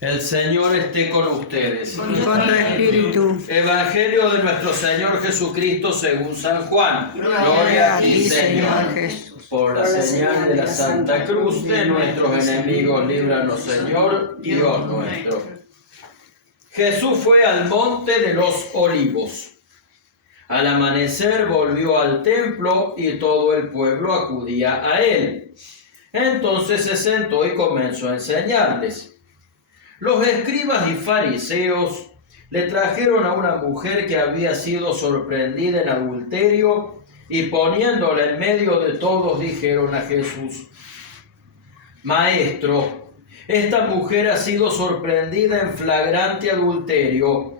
El Señor esté con ustedes. Con tu espíritu. Evangelio de nuestro Señor Jesucristo según San Juan. Gloria a ti, Señor Jesús. Por la señal de la Santa Cruz de nuestros enemigos, líbranos, Señor, Dios nuestro. Jesús fue al monte de los Olivos. Al amanecer volvió al templo y todo el pueblo acudía a él. Entonces se sentó y comenzó a enseñarles. Los escribas y fariseos le trajeron a una mujer que había sido sorprendida en adulterio y poniéndola en medio de todos dijeron a Jesús: Maestro, esta mujer ha sido sorprendida en flagrante adulterio.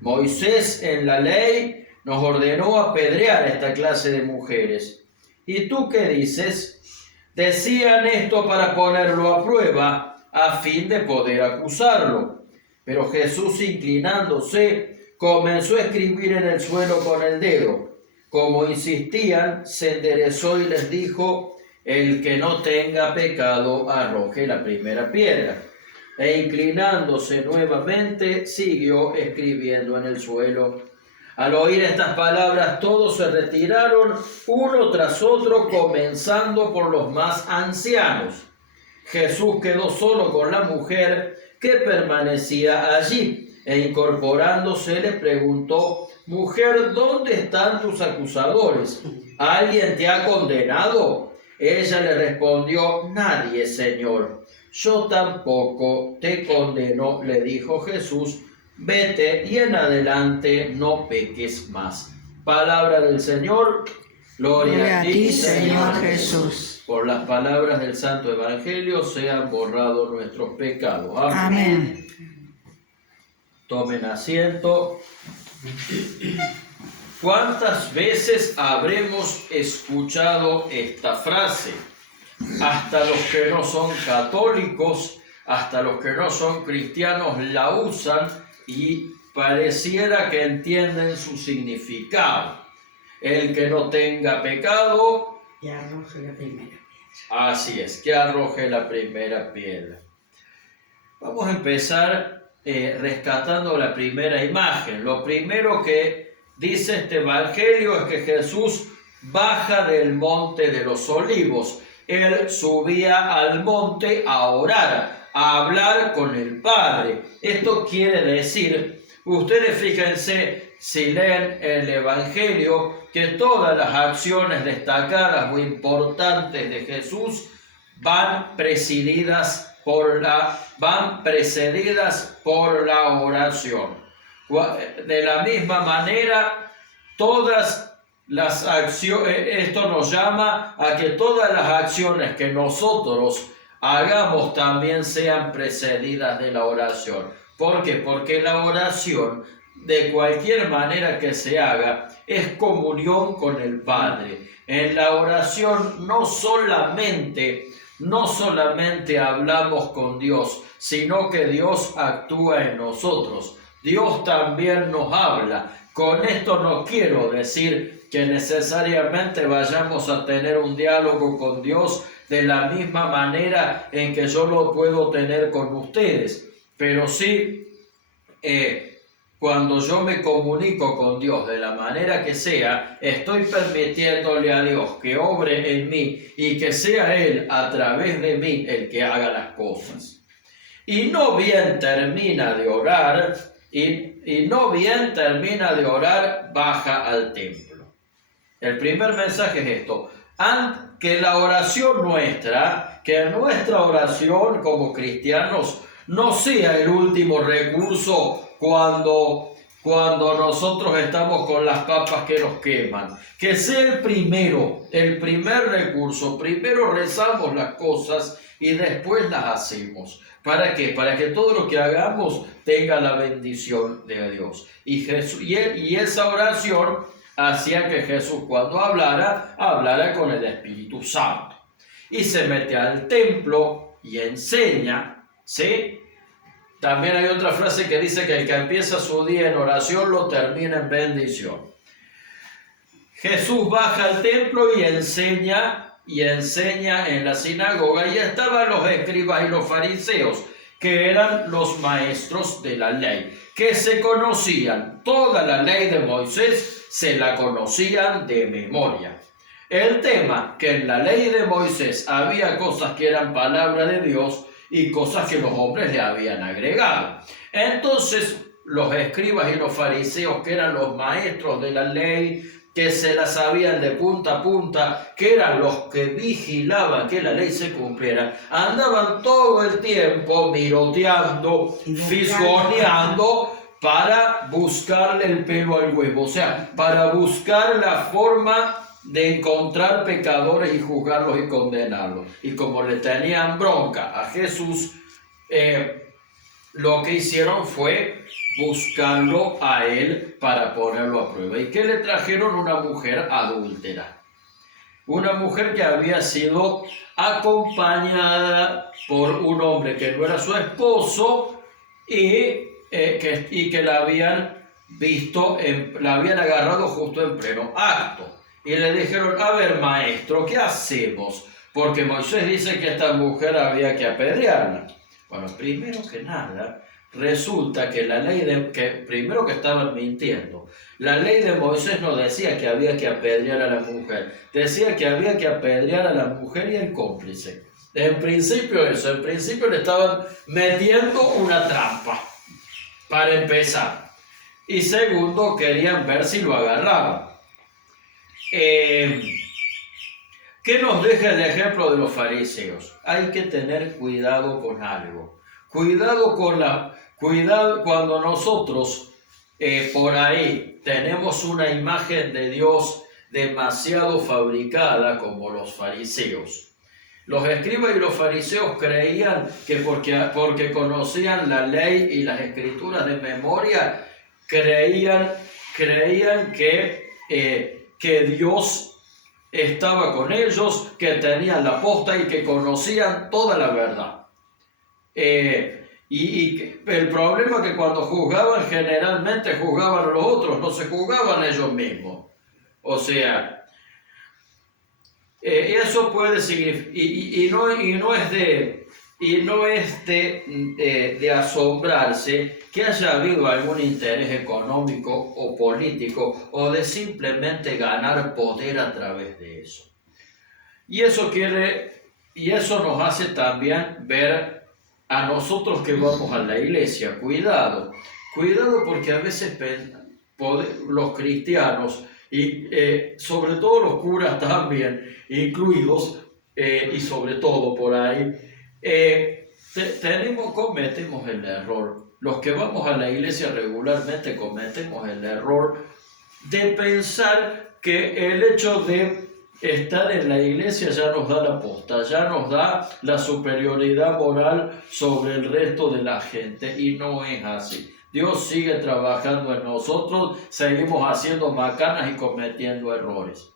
Moisés en la ley nos ordenó apedrear a esta clase de mujeres. ¿Y tú qué dices? Decían esto para ponerlo a prueba, a fin de poder acusarlo. Pero Jesús, inclinándose, comenzó a escribir en el suelo con el dedo. Como insistían, se enderezó y les dijo: el que no tenga pecado, arroje la primera piedra. E inclinándose nuevamente, siguió escribiendo en el suelo. Al oír estas palabras, todos se retiraron, uno tras otro, comenzando por los más ancianos. Jesús quedó solo con la mujer que permanecía allí, e incorporándose le preguntó: Mujer, ¿dónde están tus acusadores? ¿Alguien te ha condenado? Ella le respondió: Nadie, Señor. Yo tampoco te condeno, le dijo Jesús. Vete y en adelante no peques más. Palabra del Señor. Gloria a ti, Señor Jesús. Por las palabras del Santo Evangelio sean borrados nuestros pecados. Amén. Tomen asiento. ¿Cuántas veces habremos escuchado esta frase? Hasta los que no son católicos, hasta los que no son cristianos la usan y pareciera que entienden su significado. El que no tenga pecado, que arroje la primera piedra. Así es, que arroje la primera piedra. Vamos a empezar rescatando la primera imagen. Lo primero que dice este evangelio es que Jesús baja del monte de los olivos. Él subía al monte a orar, a hablar con el Padre. Esto quiere decir, ustedes fíjense, si leen el evangelio, que todas las acciones destacadas o importantes de Jesús van precedidas por la oración. De la misma manera, todas las acciones, esto nos llama a que todas las acciones que nosotros hagamos también sean precedidas de la oración. ¿Por qué? Porque la oración, de cualquier manera que se haga, es comunión con el Padre. En la oración no solamente hablamos con Dios, sino que Dios actúa en nosotros. Dios también nos habla. Con esto no quiero decir que necesariamente vayamos a tener un diálogo con Dios de la misma manera en que yo lo puedo tener con ustedes, pero sí, cuando yo me comunico con Dios de la manera que sea, estoy permitiéndole a Dios que obre en mí y que sea Él a través de mí el que haga las cosas. Y no bien termina de orar, baja al templo. El primer mensaje es esto: que la oración nuestra, que nuestra oración como cristianos no sea el último recurso cuando nosotros estamos con las papas que nos queman, que sea el primer recurso. Primero rezamos las cosas y después las hacemos. ¿Para qué? Para que todo lo que hagamos tenga la bendición de Dios. Y esa oración hacía que Jesús, cuando hablara con el Espíritu Santo. Y se mete al templo y enseña, ¿sí? También hay otra frase que dice que el que empieza su día en oración lo termina en bendición. Jesús baja al templo y enseña y enseña en la sinagoga, y estaban los escribas y los fariseos, que eran los maestros de la ley, que se conocían toda la ley de Moisés, se la conocían de memoria. El tema, que en la ley de Moisés había cosas que eran palabra de Dios y cosas que los hombres le habían agregado. Entonces, los escribas y los fariseos, que eran los maestros de la ley, que se la sabían de punta a punta, que eran los que vigilaban que la ley se cumpliera, andaban todo el tiempo miroteando, fisgoneando, para buscarle el pelo al huevo, o sea, para buscar la forma de encontrar pecadores y juzgarlos y condenarlos. Y como le tenían bronca a Jesús, lo que hicieron fue buscarlo a él para ponerlo a prueba. ¿Y qué le trajeron? Una mujer adúltera. Una mujer que había sido acompañada por un hombre que no era su esposo y que la habían visto, la habían agarrado justo en pleno acto. Y le dijeron, a ver, maestro, ¿qué hacemos? Porque Moisés dice que esta mujer había que apedrearla. Bueno, primero que nada, resulta que la ley primero que estaban mintiendo. La ley de Moisés no decía que había que apedrear a la mujer, decía que había que apedrear a la mujer y al cómplice. En principio le estaban metiendo una trampa, para empezar. Y segundo, querían ver si lo agarraban. ¿Qué nos deja el ejemplo de los fariseos? Hay que tener cuidado con algo. Cuidado cuando nosotros por ahí tenemos una imagen de Dios demasiado fabricada como los fariseos. Los escribas y los fariseos creían que porque conocían la ley y las escrituras de memoria, creían que Dios estaba con ellos, que tenían la posta y que conocían toda la verdad. Y el problema es que cuando juzgaban, generalmente juzgaban a los otros, no se juzgaban ellos mismos. O sea, eso puede significar, y no es de asombrarse que haya habido algún interés económico o político o de simplemente ganar poder a través de eso. Y eso nos hace también ver a nosotros que vamos a la iglesia. Cuidado porque a veces los cristianos y sobre todo los curas también incluidos y sobre todo por ahí cometemos el error. Los que vamos a la iglesia regularmente cometemos el error de pensar que el hecho de estar en la iglesia ya nos da la posta, ya nos da la superioridad moral sobre el resto de la gente, y no es así. Dios sigue trabajando en nosotros, seguimos haciendo macanas y cometiendo errores.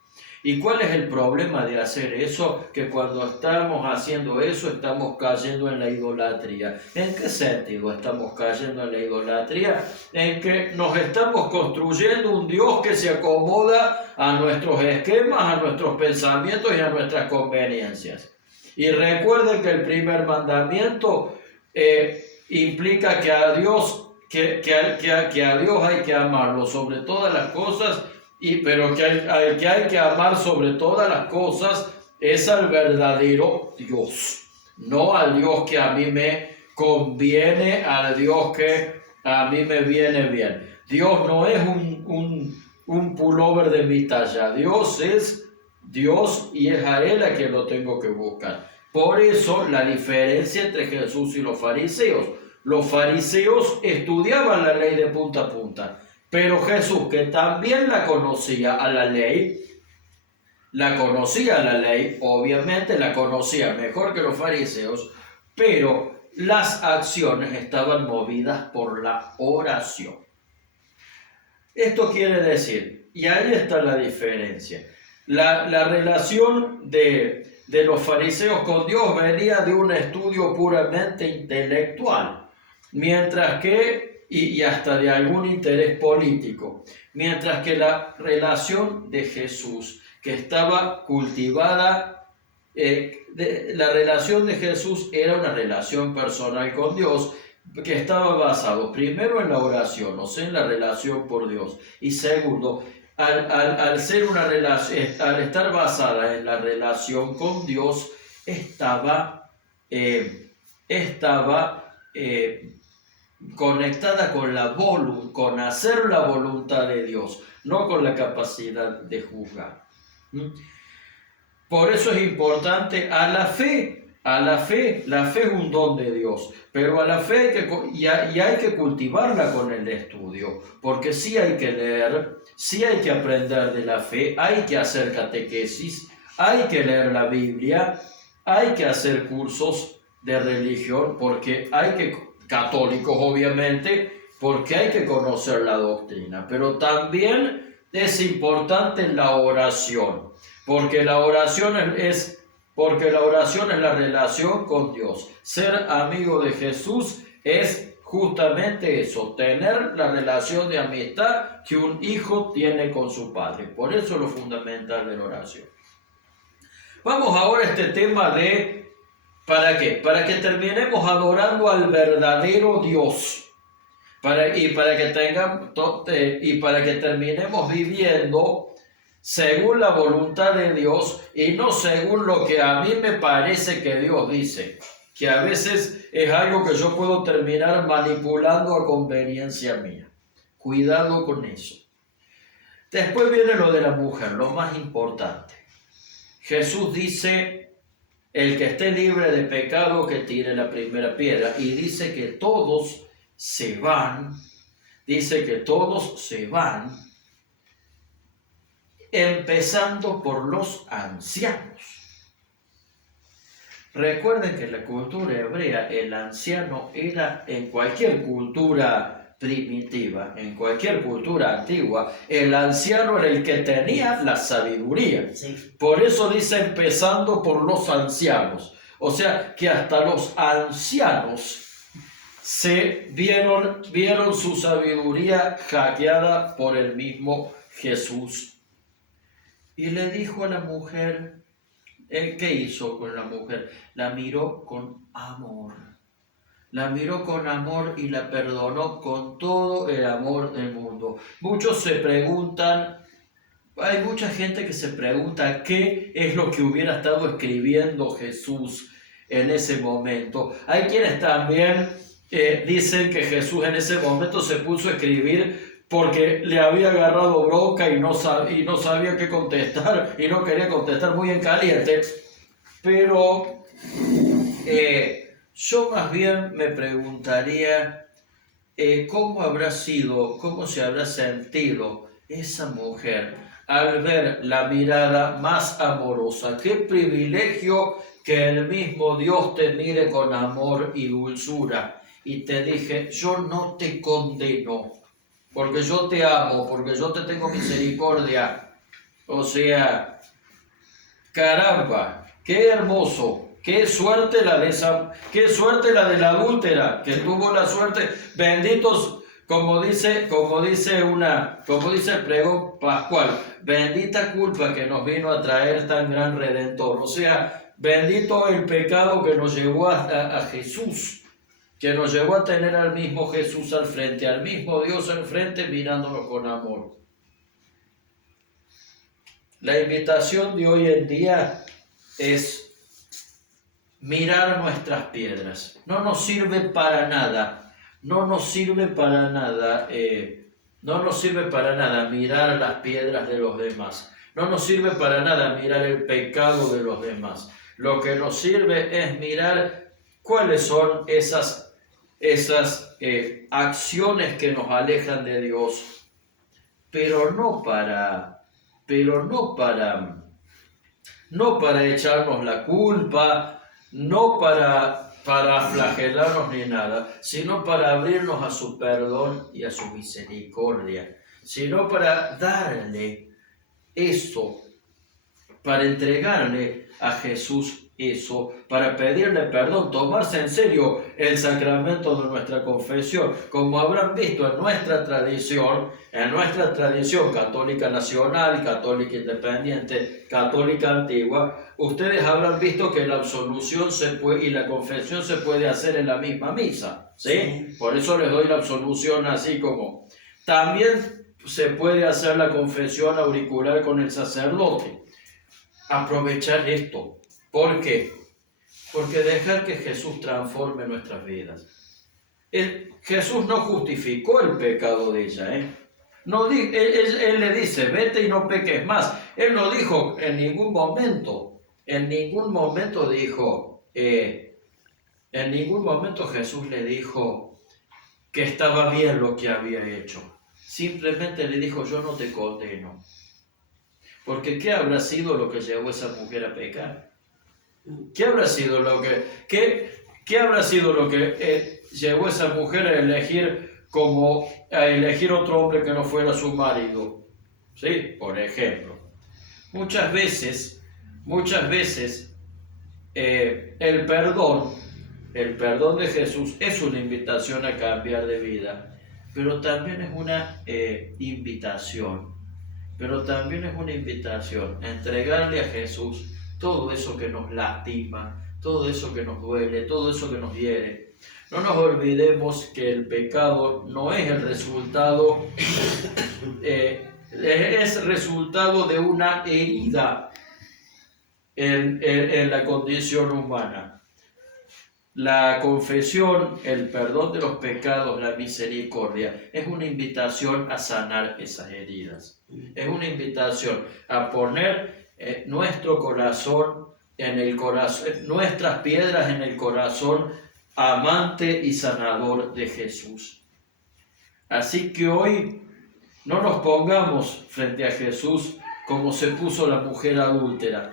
¿Y cuál es el problema de hacer eso? Que cuando estamos haciendo eso estamos cayendo en la idolatría. ¿En qué sentido estamos cayendo en la idolatría? En que nos estamos construyendo un Dios que se acomoda a nuestros esquemas, a nuestros pensamientos y a nuestras conveniencias. Y recuerden que el primer mandamiento implica que a Dios hay que amarlo sobre todas las cosas, pero que al que hay que amar sobre todas las cosas es al verdadero Dios, no al Dios que a mí me conviene, al Dios que a mí me viene bien. Dios no es un pullover de mi talla. Dios es Dios y es a Él a quien lo tengo que buscar. Por eso la diferencia entre Jesús y los fariseos. Los fariseos estudiaban la ley de punta a punta, pero Jesús, que también la conocía a la ley, obviamente la conocía mejor que los fariseos, pero las acciones estaban movidas por la oración. Esto quiere decir, y ahí está la diferencia, la relación de los fariseos con Dios venía de un estudio puramente intelectual, mientras que y hasta de algún interés político, mientras que la relación de Jesús, que estaba cultivada la relación de Jesús era una relación personal con Dios que estaba basado primero en la oración, o sea, en la relación por Dios, y segundo, al ser una relación, al estar basada en la relación con Dios, estaba conectada con hacer la voluntad de Dios, no con la capacidad de juzgar. Por eso es importante la fe es un don de Dios, pero a la fe hay que cultivarla con el estudio, porque sí hay que leer, sí hay que aprender de la fe, hay que hacer catequesis, hay que leer la Biblia, hay que hacer cursos de religión, católicos obviamente, porque hay que conocer la doctrina, pero también es importante la oración, porque la oración es la relación con Dios. Ser amigo de Jesús es justamente eso, tener la relación de amistad que un hijo tiene con su padre. Por eso es lo fundamental de la oración. Vamos ahora a este tema de ¿para qué? Para que terminemos adorando al verdadero Dios. Para que terminemos viviendo según la voluntad de Dios y no según lo que a mí me parece que Dios dice, que a veces es algo que yo puedo terminar manipulando a conveniencia mía. Cuidado con eso. Después viene lo de la mujer, lo más importante. Jesús dice, el que esté libre de pecado que tire la primera piedra, y dice que todos se van, empezando por los ancianos. Recuerden que en la cultura hebrea el anciano era, en cualquier cultura primitiva, en cualquier cultura antigua, el anciano era el que tenía la sabiduría. Sí. Por eso dice empezando por los ancianos. O sea que hasta los ancianos vieron su sabiduría hackeada por el mismo Jesús. Y le dijo a la mujer, ¿qué hizo con la mujer? La miró con amor. La miró con amor y la perdonó con todo el amor del mundo. Muchos se preguntan, hay mucha gente que se pregunta qué es lo que hubiera estado escribiendo Jesús en ese momento. Hay quienes también dicen que Jesús en ese momento se puso a escribir porque le había agarrado bronca y no sabía qué contestar y no quería contestar muy en caliente. Pero yo más bien me preguntaría cómo se habrá sentido esa mujer al ver la mirada más amorosa. Qué privilegio que el mismo Dios te mire con amor y dulzura y te dije, yo no te condeno, porque yo te amo, porque yo te tengo misericordia. O sea, caramba, qué hermoso, qué suerte la de la adúltera, que tuvo la suerte, benditos, como dice el pregón pascual, bendita culpa que nos vino a traer tan gran Redentor. O sea, bendito el pecado que nos llevó a Jesús, que nos llevó a tener al mismo Jesús al frente, al mismo Dios al frente, mirándonos con amor. La invitación de hoy en día es mirar nuestras piedras. No nos sirve para nada mirar las piedras de los demás. No nos sirve para nada mirar el pecado de los demás. Lo que nos sirve es mirar cuáles son esas acciones que nos alejan de Dios, pero no para echarnos la culpa, no para flagelarnos ni nada, sino para abrirnos a su perdón y a su misericordia, sino para darle eso, para entregarle a Jesús eso, para pedirle perdón, tomarse en serio el sacramento de nuestra confesión. Como habrán visto en nuestra tradición católica nacional, católica independiente, católica antigua, ustedes habrán visto que la absolución y la confesión se puede hacer en la misma misa, ¿sí? Por eso les doy la absolución así como. También se puede hacer la confesión auricular con el sacerdote. Aprovechar esto. ¿Por qué? Porque dejar que Jesús transforme nuestras vidas. Jesús no justificó el pecado de ella, No, él le dice, vete y no peques más. Él no dijo en ningún momento dijo, en ningún momento Jesús le dijo que estaba bien lo que había hecho. Simplemente le dijo, yo no te condeno. Porque ¿qué habrá sido lo que llevó a esa mujer a pecar? ¿Qué habrá sido lo que llevó a esa mujer a elegir otro hombre que no fuera su marido? ¿Sí? Por ejemplo. Muchas veces, el perdón de Jesús es una invitación a cambiar de vida, pero también es una invitación a entregarle a Jesús todo eso que nos lastima, todo eso que nos duele, todo eso que nos hiere. No nos olvidemos que el pecado no es el resultado, es resultado de una herida en la condición humana. La confesión, el perdón de los pecados, la misericordia, es una invitación a sanar esas heridas. Es una invitación a poner nuestro corazón nuestras piedras en el corazón amante y sanador de Jesús. Así que hoy no nos pongamos frente a Jesús como se puso la mujer adúltera.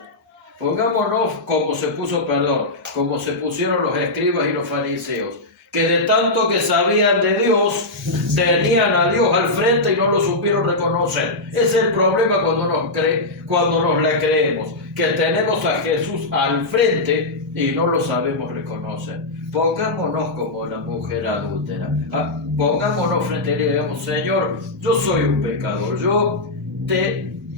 Pongámonos como se pusieron los escribas y los fariseos, que de tanto que sabían de Dios, tenían a Dios al frente y no lo supieron reconocer. Ese es el problema cuando nos la creemos, que tenemos a Jesús al frente y no lo sabemos reconocer. Pongámonos como la mujer adúltera. Pongámonos frente a él y digamos, Señor, yo soy un pecador,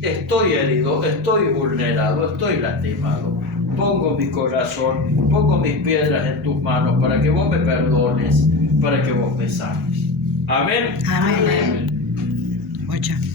estoy herido, estoy vulnerado, estoy lastimado. Pongo mi corazón, pongo mis piedras en tus manos para que vos me perdones, para que vos me sanes. Amén. Amén. Amén.